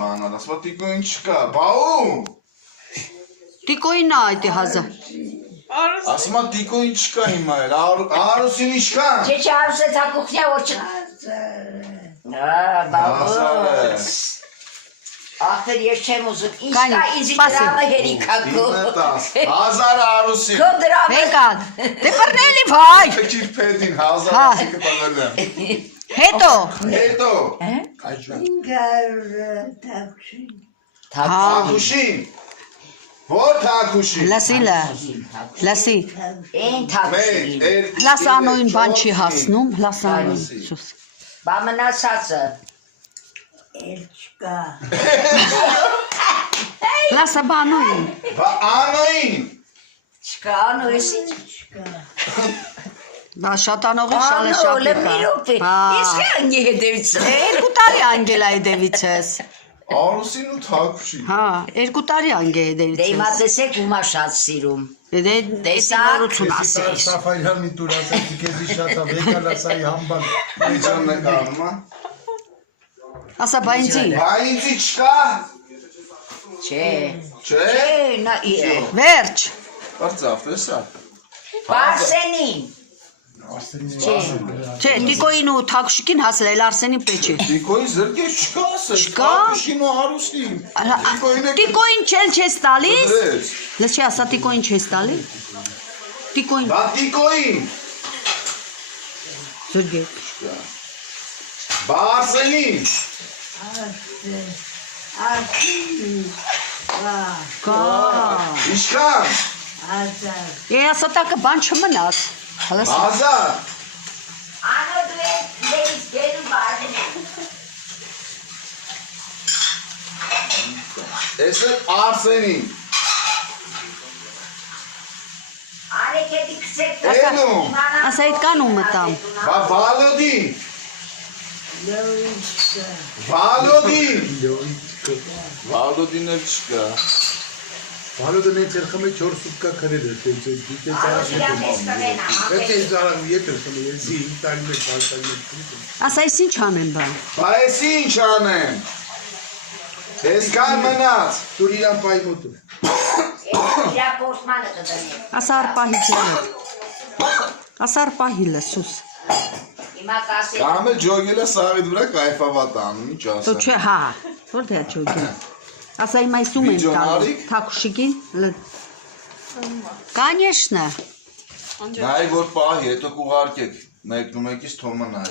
բանալ, ասма տիկոին չկա, բաում։ Տիկոին նա այդ է հազա։ Ասма տիկոին չկա հիմա էլ, արուսին ինչկա։ Չէ, արուսը թակուխնյա որ չկա։ Բաբուց։ Ախր ես չեմ ուզում, ինչ կա ինձ դրամը հերիքակու։ 1000 արուսին։ Քո դրամը։ Եկան, դե բռնելի վայ։ Քիչ փեդին 1000 արուսին կտանելեմ։ Հետո։ Հետո։ Թակուշին։ Որ թակուշին։ Լասի։ Են թակուշին։ Լասանոյին բան չի հասնում, լասանոյին։ Բա մնացածը։ Elçka. Լասա բանոյին։ Բա անոյին։ Չկա անոյսին։ Բա շատանողի շալը Անոյը մի շապիկա։ րոպե։ Ես խանգի հետևից։ 2 տարի անգել է հետևից ես։ Արուսին ու թակուշին։ Հա, 2 տարի անգել հետևից Դե ես։ հիմա տեսեք ումա շատ սիրում։ Դե տեսարություն ասես։ Սաֆարյանի դուր ասած քեզի շատ է եկալ ասայի համբալ Իջան նկարում, հա։ Ասա բա ինձի։ Բա ինձի չկա։ Չէ։ Չէ։ Նա Վերջ։ Բարձավ, տեսա։ Բարսենին։ Չէ, տիկոին ու թակուշիկին հասել էլ Արսենին պեչի։ Տիկոյի զրկես չկա ասես։ Չկա։ Թակուշին ու արուսին։ Տիկոին չես տալիս։ Դրեց։ Լսի ասա տիկոին չես տալի։ Տիկոին Բա տիկոյին։ զրգե։ Բա Արսենին։ Կա։ Ինչքան։ Ասա տակը բան չմնաց։ Հալասի։ 1000։ Անո դու ես գերու բարդին։ Էս է Արսենին։ Արեք էդի քսեք։ Էնում։ Ասա այդ կան ու մտամ։ Բա Վալոդին։ Վալոդին։ Վալոդին էլ չկա։ Բարոդը նենց էր խմե 4 սուտկա քրել էր տենց դիտե ծարաշը։ Եթե զարան յետր խմե զի տալի մեջ բալտալի։ Ասա ես ինչ անեմ բա։ Բա ես ինչ անեմ։ Ես կան մնաց։ Դուր իրան պայի մոտը։ Իրա պորտմանը կդնի։ Ասա արպահի ձերը։ Ասա արպահի լսուս։ Հիմա կասի։ Կամ էլ ջոգելը սաղի դուրա կայֆավատ անում, ինչ ասա։ Դու չէ, հա։ Որտե է ճոգի։ Ասա իմ այսում եմ տալու։ Թակուշիկին։ Конечно։ Նայ որ պահի, հետո կուղարկեք, մեկնումեկից թոմը նայ։